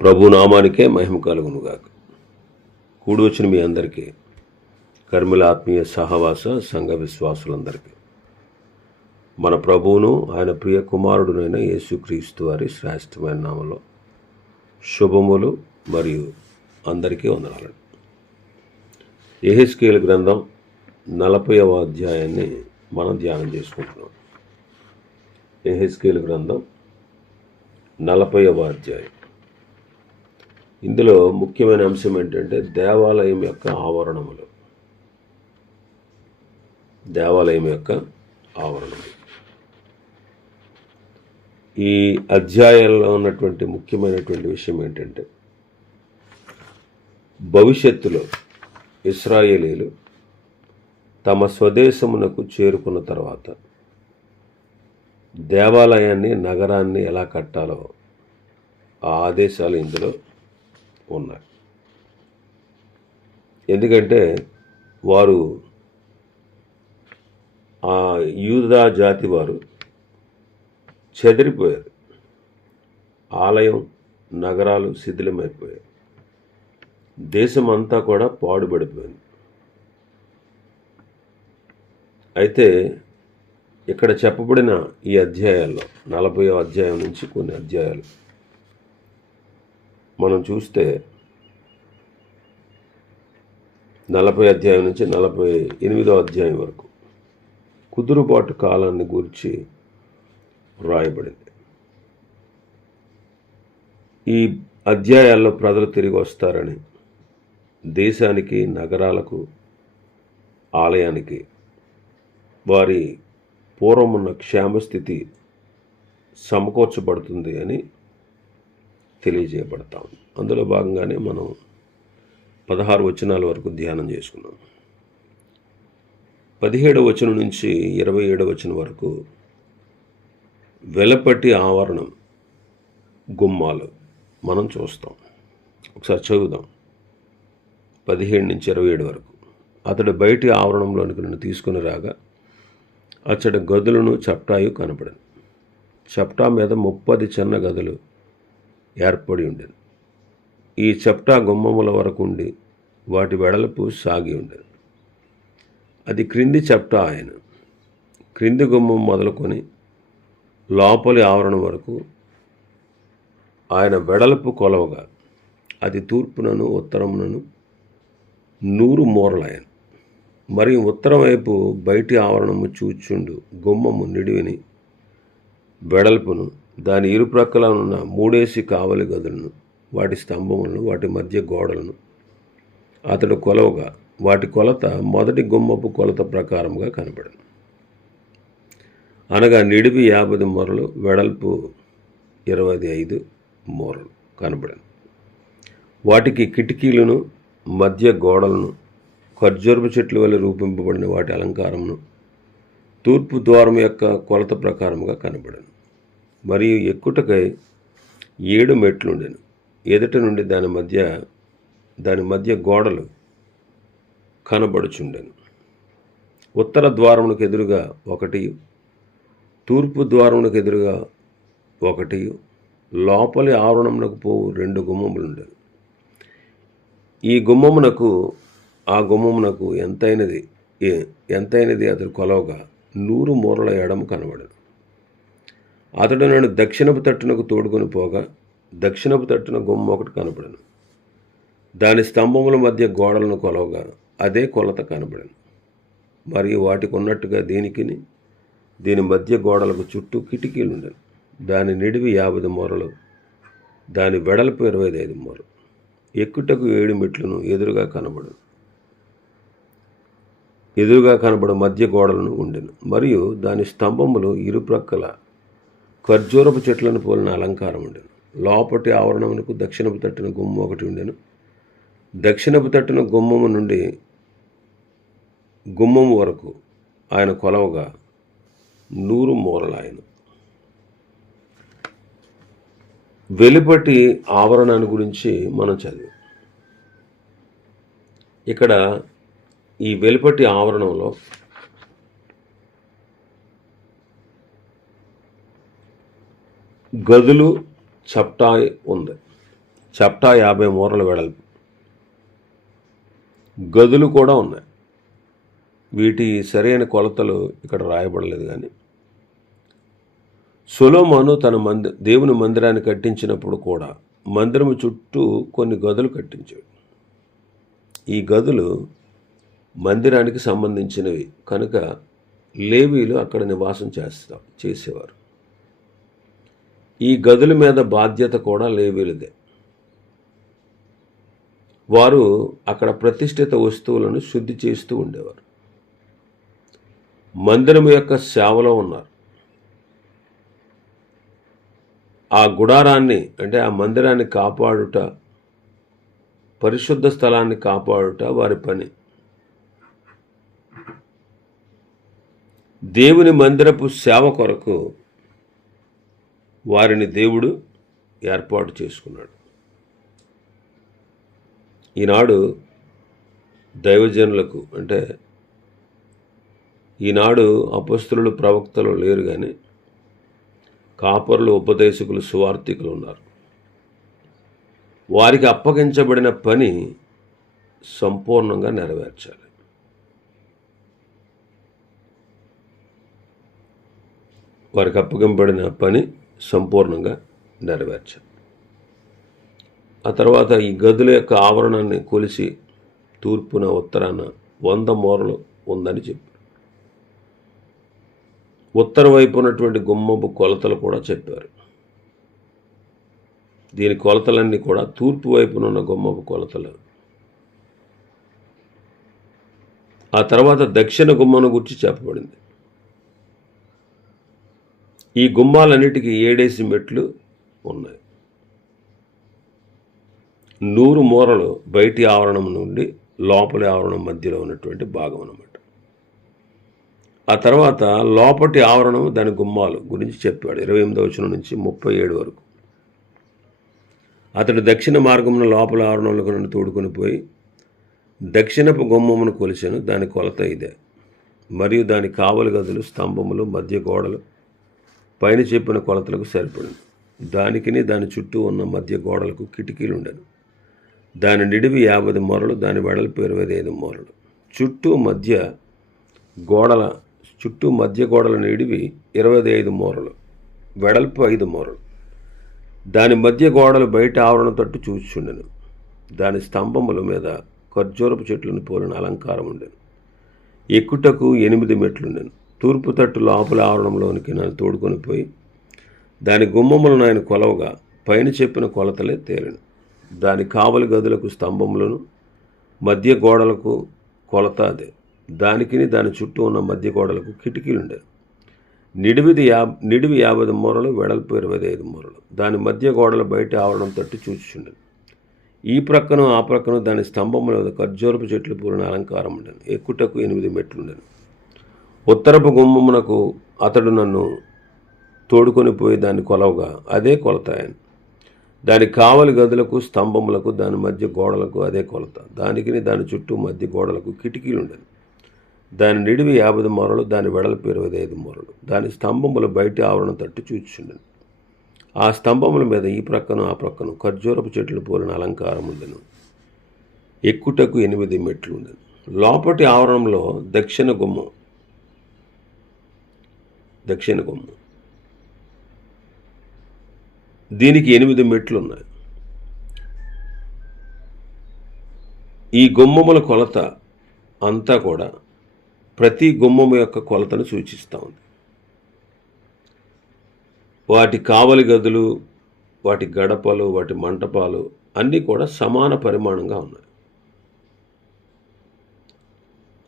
ప్రభు నామానికే మహిమ కలుగునుగాక. కూడి వచ్చిన మీ అందరికీ, కర్మిల ఆత్మీయ సహవాస సంఘ విశ్వాసులందరికీ మన ప్రభువును ఆయన ప్రియ కుమారుడునైన యేసుక్రీస్తు వారి శ్రేష్టమైన నామంలో శుభములు మరియు అందరికీ వందనాలు. యెహెజ్కేలు గ్రంథం 40వ అధ్యాయాన్ని మనం ధ్యానం చేసుకుంటున్నాం. యెహెజ్కేలు గ్రంథం 40వ అధ్యాయం. ఇందులో ముఖ్యమైన అంశం ఏంటంటే దేవాలయం యొక్క ఆవరణములు. దేవాలయం యొక్క ఆవరణములు. ఈ అధ్యాయంలో ఉన్నటువంటి ముఖ్యమైనటువంటి విషయం ఏంటంటే భవిష్యత్తులో ఇశ్రాయేలీలు తమ స్వదేశమునకు చేరుకున్న తర్వాత దేవాలయాన్ని, నగరాన్ని ఎలా కట్టాలో ఆ ఆదేశాలు ఇందులో ఉన్నాయి. ఎందుకంటే వారు ఆ యూదా జాతి వారు చెదిరిపోయారు. ఆలయం, నగరాలు శిథిలమైపోయాయి. దేశం అంతా కూడా పాడుపడిపోయింది. అయితే ఇక్కడ చెప్పబడిన ఈ అధ్యాయాల్లో 40వ అధ్యాయం నుంచి కొన్ని అధ్యాయాలు మనం చూస్తే 40 అధ్యాయం నుంచి 48వ అధ్యాయం వరకు కుదురుబాటు కాలాన్ని గురించి వ్రాయబడింది. ఈ అధ్యాయాల్లో ప్రజలు తిరిగి వస్తారని, దేశానికి, నగరాలకు, ఆలయానికి వారి పూర్వమున్న క్షేమస్థితి సమకూర్చబడుతుంది అని తెలియజేయబడతాం. అందులో భాగంగానే మనం 16 వచనాల వరకు ధ్యానం చేసుకున్నాం. 17వ వచనం నుంచి 27వ వచనం వరకు వెలపటి ఆవరణం, గుమ్మాలు మనం చూస్తాం. ఒకసారి చదువుదాం. 17 నుంచి 27 వరకు. అతడు బయటి ఆవరణంలోనికి నన్ను తీసుకుని రాగా అచ్చడి గదులను చప్టాయు కనపడను. చప్టా మీద 30 చిన్న గదులు ఏర్పడి ఉండేది. ఈ చప్టా గుమ్మముల వరకు ఉండి వాటి వెడల్పు సాగి ఉండేది. అది క్రింది చప్టా ఆయన. క్రింది గుమ్మం మొదలుకొని లోపలి ఆవరణ వరకు ఆయన వెడల్పు కొలవగా అది తూర్పునను ఉత్తరమునను 100 మూరలాయను. మరియు ఉత్తరం వైపు బయటి ఆవరణము చూచుండు గుమ్మము నిడివిని వెడల్పును, దాని ఇరుప్రక్కల ఉన్న 3 కావలి గదులను, వాటి స్తంభములను, వాటి మధ్య గోడలను అతడు కొలవగా వాటి కొలత మొదటి గుమ్మపు కొలత ప్రకారంగా కనబడింది. అనగా నిడివి 50 మూరలు, వెడల్పు 25 మూరలు కనబడింది. వాటికి కిటికీలను, మధ్య గోడలను, ఖర్జూరపు చెట్ల వల్ల రూపింపబడిన వాటి అలంకారమును తూర్పు ద్వారం యొక్క కొలత ప్రకారముగా కనబడింది. మరియు ఎక్కుటకై 7 మెట్లుండెను. ఎదుట నుండి దాని మధ్య గోడలు కనబడుచుండెను. ఉత్తర ద్వారమునకు ఎదురుగా 1, తూర్పు ద్వారమునకు ఎదురుగా 1, లోపలి ఆవరణమునకు పోవు 2 గుమ్మములుండెను. ఈ గుమ్మమునకు ఆ గుమ్మమునకు ఎంతైనది అతడు కొలవగా 100 మూరల ఎడము కనబడను. అతడు నన్ను దక్షిణపు తట్టునకు తోడుకొని పోగా దక్షిణపు తట్టున గుమ్మం ఒకటి కనబడను. దాని స్తంభముల మధ్య గోడలను కొలవగా అదే కొలత కనబడను. మరియు వాటికి ఉన్నట్టుగా దీని మధ్య గోడలకు చుట్టూ కిటికీలు ఉండను. దాని నిడివి 50 మూరలు, దాని వెడల్పు 25 మూరలు. ఎక్కుటకు 7 మెట్లను ఎదురుగా కనబడు మధ్య గోడలను ఉండెను. మరియు దాని స్తంభములు ఇరుప్రక్కల ఖర్జూరపు చెట్లను పోలిన అలంకారం ఉండెను. లోపటి ఆవరణమునకు దక్షిణపు తట్టున గుమ్మం ఒకటి ఉండెను. దక్షిణపు తట్టున గుమ్మము నుండి గుమ్మము వరకు ఆయన కొలవగా 100 మూరలాయను. వెలుపటి ఆవరణాన్ని గురించి మనం చదివాం. ఇక్కడ ఈ వెలుపటి ఆవరణంలో గదులు చప్టా ఉంది. చప్టా 50 మూరల వెడల్పు. గదులు కూడా ఉన్నాయి. వీటి సరైన కొలతలు ఇక్కడ రాయబడలేదు. కానీ సొలొమోను తన దేవుని మందిరాన్ని కట్టించినప్పుడు కూడా మందిరము చుట్టూ కొన్ని గదులు కట్టించాడు. ఈ గదులు మందిరానికి సంబంధించినవి కనుక లేవీలు అక్కడ నివాసం చేసేవారు. ఈ గదుల మీద బాధ్యత కూడా లేవీలదే. వారు అక్కడ ప్రతిష్ఠిత వస్తువులను శుద్ధి చేస్తూ ఉండేవారు. మందిరం యొక్క సేవలో ఉన్నారు. ఆ గుడారాన్ని అంటే ఆ మందిరాన్ని కాపాడుట, పరిశుద్ధ స్థలాన్ని కాపాడుట వారి పని. దేవుని మందిరపు సేవ కొరకు వారిని దేవుడు ఏర్పాటు చేసుకున్నాడు. ఈనాడు దైవజనులకు అంటే ఈనాడు అపొస్తలులు ప్రవక్తలు లేరు, కానీ కాపరులు, ఉపదేశకులు, సువార్థికులు ఉన్నారు. వారికి అప్పగించబడిన పని సంపూర్ణంగా నెరవేర్చాలి. వారికి అప్పగింపబడిన పని సంపూర్ణంగా నెరవేర్చాలి. ఆ తర్వాత ఈ గదుల యొక్క ఆవరణాన్ని కొలిసి తూర్పున ఉత్తరాన 100 మూరలు ఉందని చెప్పారు. ఉత్తర వైపు ఉన్నటువంటి గుమ్మపు కొలతలు కూడా చెప్పారు. దీని కొలతలన్నీ కూడా తూర్పు వైపున ఉన్న గుమ్మపు కొలతలు. ఆ తర్వాత దక్షిణ గుమ్మను గురించి చెప్పబడింది. ఈ గుమ్మాలన్నిటికీ 7 మెట్లు ఉన్నాయి. 100 మూరలు బయటి ఆవరణం నుండి లోపలి ఆవరణం మధ్యలో ఉన్నటువంటి భాగం అన్నమాట. ఆ తర్వాత లోపటి ఆవరణం, దాని గుమ్మాలు గురించి చెప్పాడు 28వ వచనం నుంచి 37 వరకు. అతడు దక్షిణ మార్గమున లోపల ఆవరణంలో నుండి తోడుకొని పోయి దక్షిణపు గుమ్మమును కొలిచెను. దాని కొలత ఇదే. మరియు దాని కావలి గదులు, స్తంభములు, మధ్య గోడలు పైన చెప్పిన కొలతలకు సరిపడింది. దానికిని దాని చుట్టూ ఉన్న మధ్య గోడలకు కిటికీలు ఉండెను. దాని నిడివి 50 మూరలు, దాని వెడల్పు 25 మూరలు. చుట్టూ మధ్య గోడల నిడివి 25 మూరలు, వెడల్పు 5 మూరలు. దాని మధ్య గోడలు బయట ఆవరణ తట్టు చూచుండెను. దాని స్తంభముల మీద ఖర్జూరపు చెట్లను పోలిన అలంకారం ఉండెను. ఎక్కుటకు 8 మెట్లుండెను. తూర్పు తట్టు లోపల ఆవరణంలోనికి నన్ను తోడుకొని పోయి దాని గుమ్మములను ఆయన కొలవగా పైన చెప్పిన కొలతలే తేలిను. దాని కావలి గదులకు, స్తంభములను, మధ్య గోడలకు కొలత అదే. దానికిని దాని చుట్టూ ఉన్న మధ్య గోడలకు కిటికీలు ఉండేవి. నిడివి 50 మూరలు, వెడల్పు 25 మూరలు. దాని మధ్య గోడల బయట ఆవరణం తట్టు చూచుచుండెను. ఈ ప్రక్కను ఆ ప్రక్కను దాని స్తంభముల మీద ఖర్జూరపు చెట్లు పూరిన అలంకారం ఉండెను. ఎక్కుటకు 8 మెట్లుండెను. ఉత్తరపు గుమ్మమునకు అతడు నన్ను తోడుకొని పోయి దాన్ని కొలవగా అదే కొలత ఆయన. దాని కావలి గదులకు, స్తంభములకు, దాని మధ్య గోడలకు అదే కొలత. దానికిని దాని చుట్టూ మధ్య గోడలకు కిటికీలు ఉండేవి. దాని నిడివి 50 మూరలు, దాని వెడల్పు 25 మూరలు. దాని స్తంభముల బయటి ఆవరణ తట్టు చూచుండెను. ఆ స్తంభముల మీద ఈ ప్రక్కను ఆ ప్రక్కను ఖర్జూరపు చెట్లు పోలిన అలంకారం ఉండెను. ఎక్కుటకు 8 మెట్లు ఉండెను. లోపటి ఆవరణంలో దక్షిణ గుమ్మం. దీనికి 8 మెట్లు ఉన్నాయి. ఈ గుమ్మముల కొలత అంతా కూడా ప్రతి గుమ్మము యొక్క కొలతను సూచిస్తూ ఉంది. వాటి కావలి గదులు, వాటి గడపలు, వాటి మంటపాలు అన్నీ కూడా సమాన పరిమాణంగా ఉన్నాయి.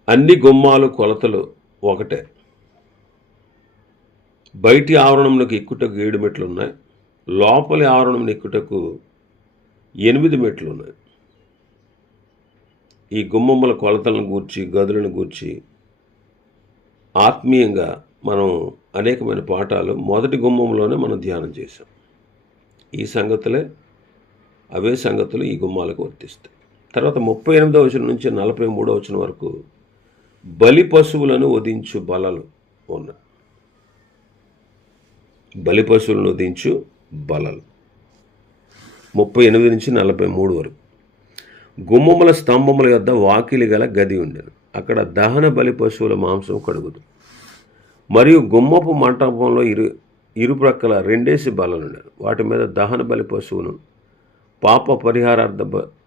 అన్ని గుమ్మాలు కొలతలు ఒకటే. బయటి ఆవరణంలోకి ఎక్కుటకు 7 మెట్లు ఉన్నాయి. లోపలి ఆవరణం ఎక్కుటకు 8 మెట్లు ఉన్నాయి. ఈ గుమ్మముల కొలతలను గూర్చి, గదులను గూర్చి ఆత్మీయంగా మనం అనేకమైన పాఠాలు మొదటి గుమ్మంలోనే మనం ధ్యానం చేశాం. అవే సంగతులు ఈ గుమ్మాలకు వర్తిస్తాయి. తర్వాత 38వ వచనం నుంచి 43వ వచనం వరకు బలి పశువులను వధించు బలలు ఉన్నాయి. బలి పశువులను వధించు బలలు. 38 నుంచి 43 వరకు. గుమ్మముల స్తంభముల యొద్ద వాకిలి గల గది ఉండెను. అక్కడ దహన బలి పశువుల మాంసం కడుగుదు. మరియు గుమ్మపు మంటపంలో ఇరుప్రక్కల 2 బల్లలుండెను. వాటి మీద దహన బలి పశువును, పాప పరిహారార్థ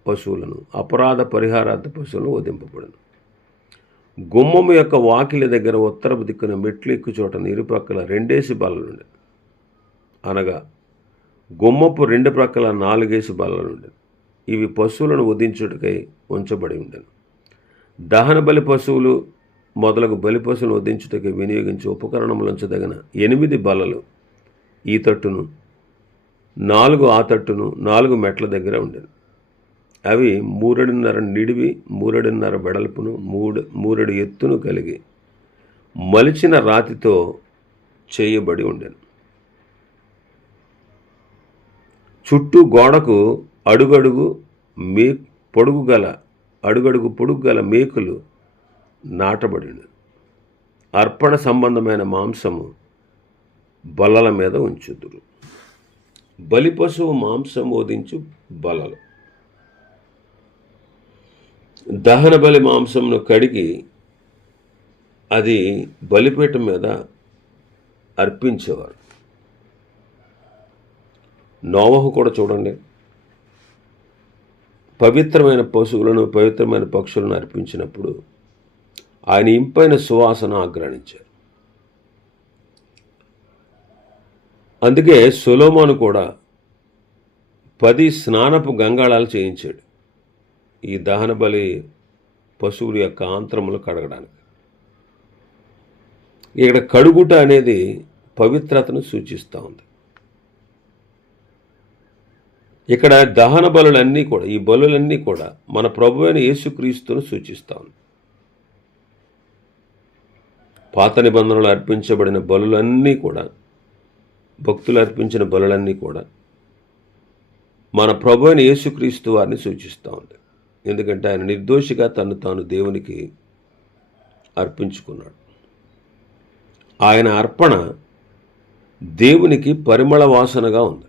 పశువులను, అపరాధ పరిహారార్థ పశువులను వధింపబడను. గుమ్మము యొక్క వాకిలి దగ్గర ఉత్తరపు దిక్కున మెట్లు ఎక్కు చోటను ఇరుప్రక్కల 2 బల్లలుండెను. అనగా గుమ్మపు 2 ప్రక్కల 4 బల్లలుండెను. ఇవి పశువులను వధించుటకై ఉంచబడి ఉండెను. దహన బలి పశువులు మొదలగు బలి పశువులను వధించుటకై వినియోగించి ఉపకరణములంచదగిన 8 బల్లలు ఈ తట్టును, 4 ఆ తట్టును, 4 మెట్ల దగ్గర ఉండెను. అవి 3.5 నిడివి, 3.5 వెడల్పును, 3 ఎత్తును కలిగి మలిచిన రాతితో చేయబడి ఉండెను. చుట్టూ గోడకు అడుగడుగు పొడుగు గల మేకులు నాటబడి. అర్పణ సంబంధమైన మాంసము బల్లల మీద ఉంచుదురు. బలి పశువు మాంసం వధించు బల్లలు. దహన బలి మాంసమును కడిగి అది బలిపీఠం మీద అర్పించేవారు. నోవహు కూడా చూడండి, పవిత్రమైన పశువులను, పవిత్రమైన పక్షులను అర్పించినప్పుడు ఆయన ఇంపైన సువాసన ఆగ్రహించారు. అందుకే సొలొమోను కూడా 10 స్నానపు గంగాళాలు చేయించాడు ఈ దహన బలి పశువుల యొక్క ఆంత్రములు కడగడానికి. ఇక్కడ కడుగుట అనేది పవిత్రతను సూచిస్తూ ఉంది. ఇక్కడ దహన బలులన్నీ కూడా, ఈ బలులన్నీ కూడా మన ప్రభువైన యేసుక్రీస్తును సూచిస్తూ ఉంది. పాత నిబంధనలు అర్పించబడిన బలులన్నీ కూడా, భక్తులు అర్పించిన బలులన్నీ కూడా మన ప్రభువైన యేసుక్రీస్తు వారిని సూచిస్తూ ఉంది. ఎందుకంటే ఆయన నిర్దోషిగా తను తాను దేవునికి అర్పించుకున్నాడు. ఆయన అర్పణ దేవునికి పరిమళ వాసనగా ఉంది.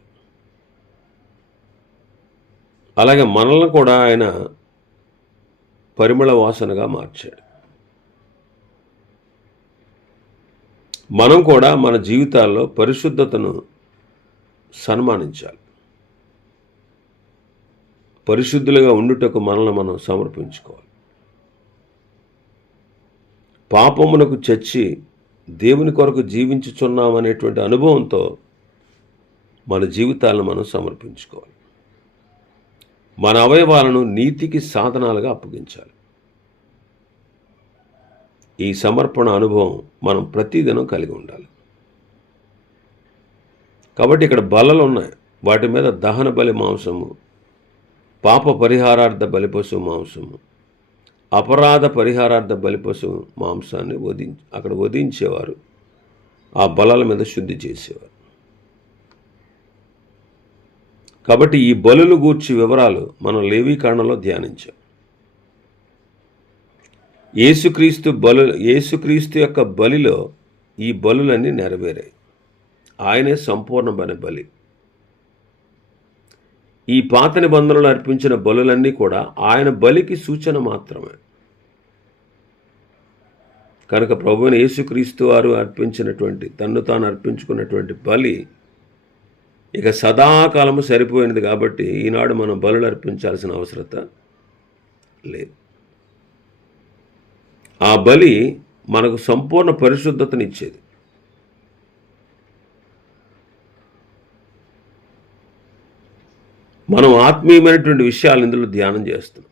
అలాగే మనల్ని కూడా ఆయన పరిమళ వాసనగా మార్చాడు. మనం కూడా మన జీవితాల్లో పరిశుద్ధతను సన్మానించాలి. పరిశుద్ధులుగా ఉండుటకు మనల్ని మనం సమర్పించుకోవాలి. పాపమునకు చచ్చి దేవుని కొరకు జీవించుచున్నామనేటువంటి అనుభవంతో మన జీవితాలను మనం సమర్పించుకోవాలి. మన అవయవాలను నీతికి సాధనాలుగా అప్పగించాలి. ఈ సమర్పణ అనుభవం మనం ప్రతిదినం కలిగి ఉండాలి. కాబట్టి ఇక్కడ బల్లలు ఉన్నాయి. వాటి మీద దహన బలి మాంసము, పాప పరిహారార్థ బలిపశువు మాంసము, అపరాధ పరిహారార్థ బలిపశువు మాంసాన్ని అక్కడ వధించేవారు. ఆ బల్లల మీద శుద్ధి చేసేవారు. కాబట్టి ఈ బలులు గూర్చి వివరాలు మనం లేవీకాండంలో ధ్యానించాం. యేసుక్రీస్తు యొక్క బలిలో ఈ బలులన్నీ నెరవేరాయి. ఆయనే సంపూర్ణమైన బలి. ఈ పాత నిబంధనలు అర్పించిన బలులన్నీ కూడా ఆయన బలికి సూచన మాత్రమే. కనుక ప్రభువైన యేసుక్రీస్తు వారు అర్పించినటువంటి, తన్ను తాను అర్పించుకున్నటువంటి బలి ఇక సదాకాలము సరిపోయినది. కాబట్టి ఈనాడు మనం బలులు అర్పించాల్సిన అవసరత లేదు. ఆ బలి మనకు సంపూర్ణ పరిశుద్ధతనిచ్చేది. మనం ఆత్మీయమైనటువంటి విషయాలు ఇందులో ధ్యానం చేస్తున్నాం.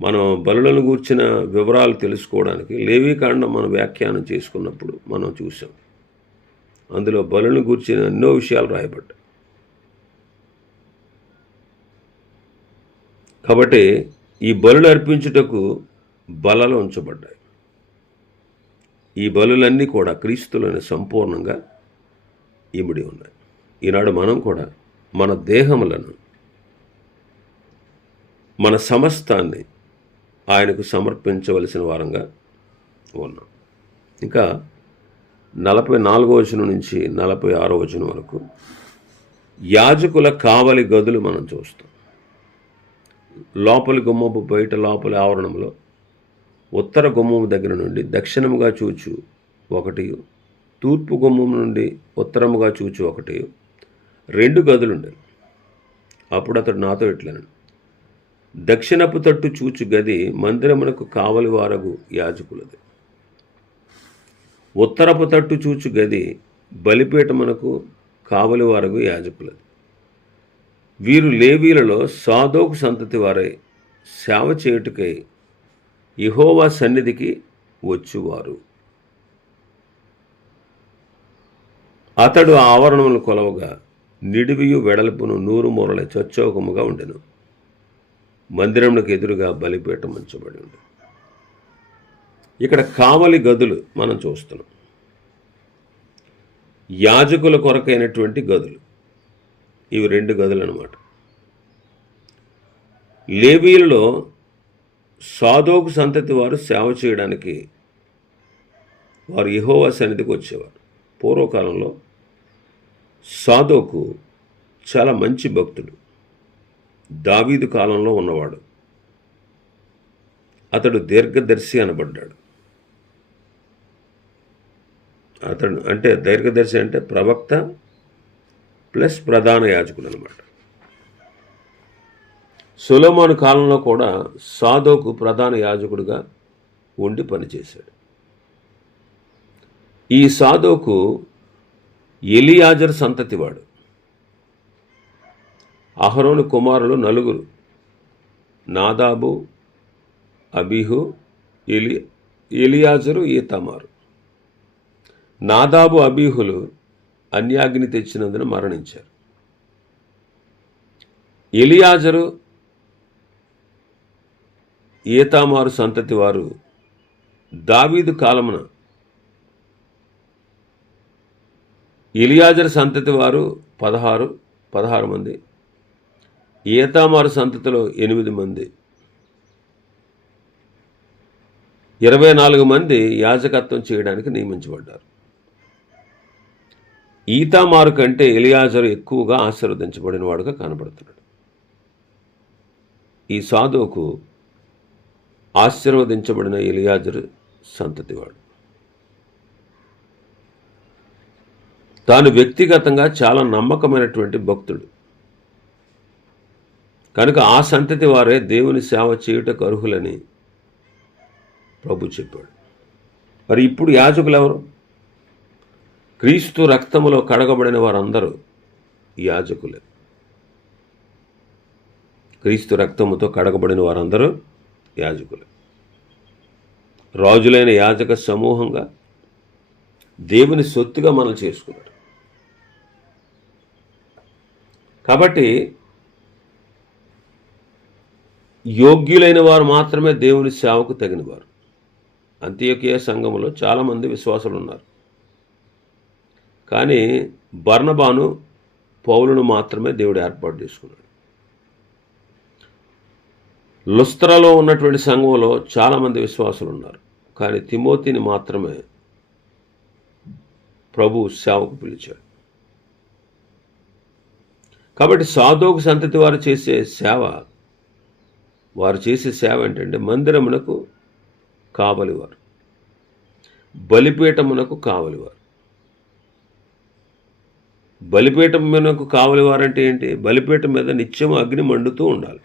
మనం బలులను గూర్చిన వివరాలు తెలుసుకోవడానికి లేవీకాండం మనం వ్యాఖ్యానం చేసుకున్నప్పుడు మనం చూసాం. అందులో బలులను గూర్చిన ఎన్నో విషయాలు రాయబడ్డాయి. కాబట్టి ఈ బలులు అర్పించుటకు బలలు ఉంచబడ్డాయి. ఈ బలులన్నీ కూడా క్రీస్తులోని సంపూర్ణంగా ఇమిడి ఉన్నాయి. ఈనాడు మనం కూడా మన దేహములను, మన సమస్తాన్ని ఆయనకు సమర్పించవలసిన వారంగా ఉన్నాం. ఇంకా 44వ వచనం నుంచి 46వ వచనం వరకు యాజకుల కావలి గదులు మనం చూస్తాం. లోపలి గుమ్మపు బయట లోపలి ఆవరణంలో ఉత్తర గుమ్మం దగ్గర నుండి దక్షిణముగా చూచు ఒకటి, తూర్పు గుమ్మం నుండి ఉత్తరముగా చూచు ఒకటి, 2 గదులుండేవి. అప్పుడు అతడు నాతో ఇట్లనెను, దక్షిణపు తట్టు చూచు గది మందిరమునకు కావలి వారగు యాజకులది. ఉత్తరపు తట్టు చూచు గది బలిపీఠమునకు కావలి వారగు యాజకులది. వీరు లేవీలలో సాదోకు సంతతి వారై సేవ చేయుటకై యెహోవా సన్నిధికి వచ్చువారు. అతడు ఆ ఆవరణములు కొలవగా నిడివియు వెడల్పును 100 మూరల చచ్చౌకముగా ఉండెను. మందిరమునకు ఎదురుగా బలిపీఠం ఉంచబడి ఉంది. ఇక్కడ కావలి గదులు మనం చూస్తున్నాం. యాజకుల కొరకైనటువంటి గదులు ఇవి 2 గదులు అన్నమాట. లేవీయులలో సాదోకు సంతతి వారు సేవ చేయడానికి వారు యెహోవా సన్నిధికి వచ్చేవారు. పూర్వకాలంలో సాదోకు చాలా మంచి భక్తుడు, దావీదు కాలంలో ఉన్నవాడు. అతడు దీర్ఘదర్శి అనబడ్డాడు. అతడు అంటే దీర్ఘదర్శి అంటే ప్రవక్త ప్లస్ ప్రధాన యాజకుడు అనమాట. సొలొమోను కాలంలో కూడా సాదోకు ప్రధాన యాజకుడిగా ఉండి పనిచేశాడు. ఈ సాదోకు ఎలియాజరు సంతతివాడు. అహరోను కుమారులు 4, నాదాబు, అబీహు, ఎలియాజరు, ఈతామారు. నాదాబు, అబీహులు అన్యాగ్ని తెచ్చినందున మరణించారు. ఎలియాజరు, ఈతామారు సంతతి వారు దావీదు కాలమున, ఎలియాజరు సంతతి వారు 16 మంది, ఈతామారు సంతతిలో 8 మంది, 24 మంది యాజకత్వం చేయడానికి నియమించబడ్డారు. ఈతామారు కంటే ఎలియాజరు ఎక్కువగా ఆశీర్వదించబడిన వాడుగా కనబడుతున్నాడు. ఈ సాదోకు ఆశీర్వదించబడిన ఎలియాజరు సంతతివాడు. తాను వ్యక్తిగతంగా చాలా నమ్మకమైనటువంటి భక్తుడు కనుక ఆ సంతతి వారే దేవుని సేవ చేయుటకు అర్హులని ప్రభు చెప్పాడు. మరి ఇప్పుడు యాజకులు ఎవరు? క్రీస్తు రక్తములో కడగబడిన వారందరూ యాజకులే. క్రీస్తు రక్తముతో కడగబడిన వారందరూ యాజకులే. రాజులైన యాజక సమూహంగా దేవుని సొత్తుగా మనం చేసుకున్నాడు. కాబట్టి యోగ్యులైన వారు మాత్రమే దేవుని సేవకు తగినవారు. అంత్యోకియ సంఘములో చాలామంది విశ్వాసులు ఉన్నారు. కానీ బర్నబాను, పౌలును మాత్రమే దేవుడు ఏర్పాటు చేసుకున్నాడు. లుస్త్రలో ఉన్నటువంటి సంఘంలో చాలామంది విశ్వాసులు ఉన్నారు. కానీ తిమోతిని మాత్రమే ప్రభు సేవకు పిలిచాడు. కాబట్టి సాదోకు సంతతి వారు చేసే సేవ ఏంటంటే మందిరమునకు కావలివారు, బలిపీఠమునకు కావలివారు. బలిపీఠమునకు కావలివారంటే ఏంటి? బలిపీఠం మీద నిత్యము అగ్ని మండుతూ ఉండాలి.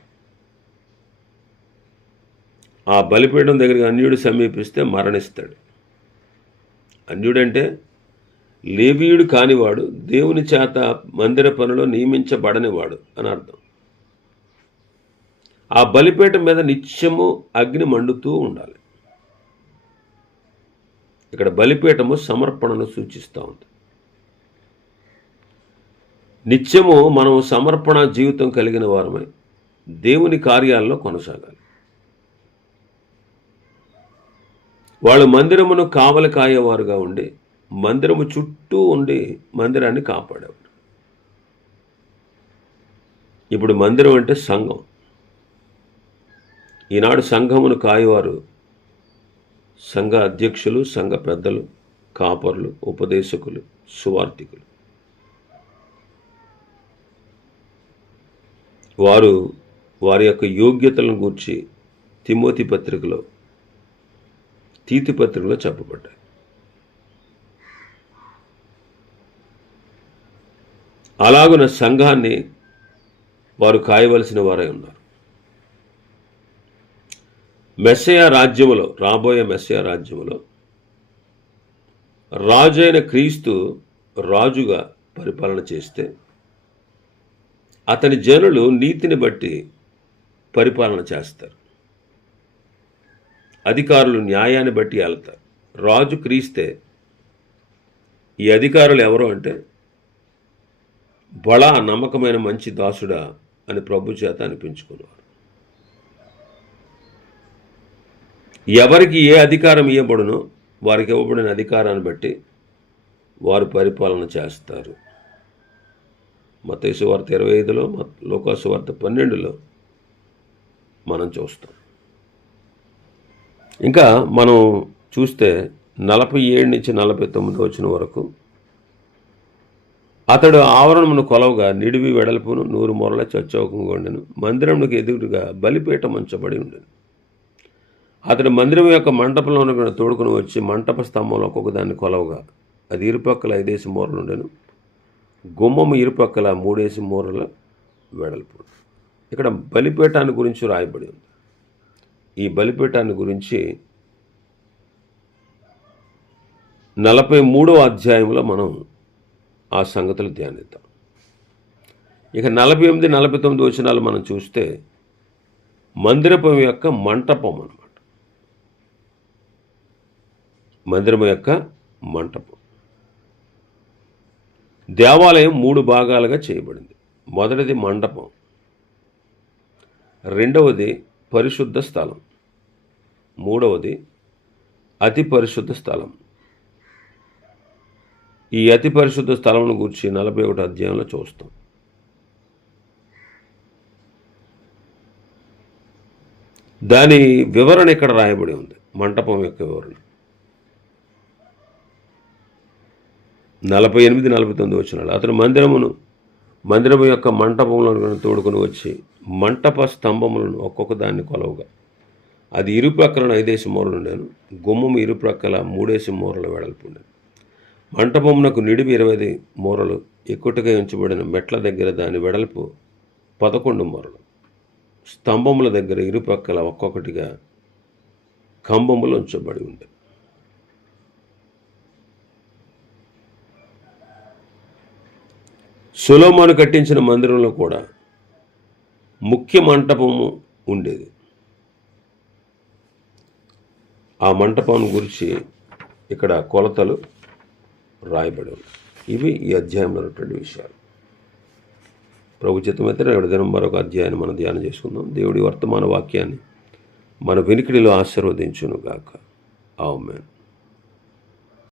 ఆ బలిపీఠం దగ్గరికి అన్యుడు సమీపిస్తే మరణిస్తాడు. అన్యుడంటే లేవీయుడు కానివాడు, దేవుని చేత మందిర పనిలో నియమించబడనివాడు అని అర్థం. ఆ బలిపీఠం మీద నిత్యము అగ్ని మండుతూ ఉండాలి. ఇక్కడ బలిపీఠము సమర్పణను సూచిస్తూ ఉంది. నిత్యము మనం సమర్పణ జీవితం కలిగిన వారమై దేవుని కార్యాల్లో కొనసాగాలి. వాళ్ళు మందిరమును కావలి కాయేవారుగా ఉండి మందిరము చుట్టూ ఉండి మందిరాన్ని కాపాడేవారు. ఇప్పుడు మందిరం అంటే సంఘం. ఈనాడు సంఘమును కాయవారు సంఘ అధ్యక్షులు, సంఘ పెద్దలు, కాపరులు, ఉపదేశకులు, సువార్థికులు. వారు వారి యొక్క యోగ్యతలను గూర్చి తీతు పత్రికలో చెప్పబడ్డాయి. అలాగున సంఘాన్ని వారు కాయవలసిన వారై ఉన్నారు. రాబోయే మెస్సయ రాజ్యములో రాజు అయిన క్రీస్తు రాజుగా పరిపాలన చేస్తే అతని జనులు నీతిని బట్టి పరిపాలన చేస్తారు. అధికారులు న్యాయాన్ని బట్టి వెళ్తారు. రాజు క్రీస్తే ఈ అధికారులు ఎవరు అంటే, బళా నమ్మకమైన మంచి దాసుడా అని ప్రభు చేత అనిపించుకున్నారు. ఎవరికి ఏ అధికారం ఇవ్వబడునో వారికి ఇవ్వబడిన అధికారాన్ని బట్టి వారు పరిపాలన చేస్తారు. మత్తయి సువార్త 25లో, లూకా సువార్త 12లో మనం చూస్తాం. ఇంకా మనం చూస్తే 47 నుంచి 49 వచ్చిన వరకు, అతడు ఆవరణమును కొలవగా నిడివి వెడల్పును 100 మూరల చచ్చౌకంగా ఉండెను. మందిరమునకు ఎదురుగా బలిపీఠం ఉంచబడి ఉండెను. అతడు మందిరం యొక్క మంటపంలో తోడుకుని వచ్చి మంటప స్తంభంలో ఒక్కొక్క దాన్ని కొలవగా అది ఇరుపక్కల 5 మూరలు ఉండెను. గుమ్మము ఇరుపక్కల 3 మూరల వెడల్పు. ఇక్కడ బలిపీఠాన్ని గురించి రాయబడి ఉంది. ఈ బలిపీఠాన్ని గురించి 43వ అధ్యాయంలో మనం ఆ సంగతులు ధ్యానిద్దాం. ఇక 48, 49 వచనాలు మనం చూస్తే మందిరపు యొక్క మంటపం అన్నమాట. మందిరము యొక్క మంటపం. దేవాలయం 3 భాగాలుగా చేయబడింది. మొదటిది మండపం, రెండవది పరిశుద్ధ స్థలం, మూడవది అతి పరిశుద్ధ స్థలం. ఈ అతి పరిశుద్ధ స్థలంను గురించి 41 అధ్యాయంలో చూస్తాం. దాని వివరణ ఇక్కడ రాయబడి ఉంది. మంటపం యొక్క వివరణ 48, 49 వచనాలు. అతను మందిరము యొక్క మంటపంలో తోడుకొని వచ్చి మంటప స్తంభములను ఒక్కొక్క దాన్ని కొలవగా అది ఇరుప్రక్కలను 5 మూరలు ఉండేను. గుమ్మము ఇరుప్రక్కల 3 మూరల వెడల్పు ఉండేను. మంటపమునకు నిడివి 20 మూరలు. ఎక్కుటగా ఉంచబడిన మెట్ల దగ్గర దాని వెడల్పు 11 మూరలు. స్తంభముల దగ్గర ఇరుపక్కల ఒక్కొక్కటిగా కంబములు ఉంచబడి ఉంది. సొలొమోను కట్టించిన మందిరంలో కూడా ముఖ్య మంటపము ఉండేది. ఆ మంటపం గురించి ఇక్కడ కొలతలు రాయబడి ఉన్నాయి. ఇవి ఈ అధ్యాయంలో ఉన్నటువంటి విషయాలు. ప్రభు చిత్తమైతే రేపటి దినం మరొక అధ్యాయాన్ని మనం ధ్యానం చేసుకుందాం. దేవుడి వర్తమాన వాక్యాన్ని మన వినికిడిలో ఆశీర్వదించును గాక. ఆమేన్.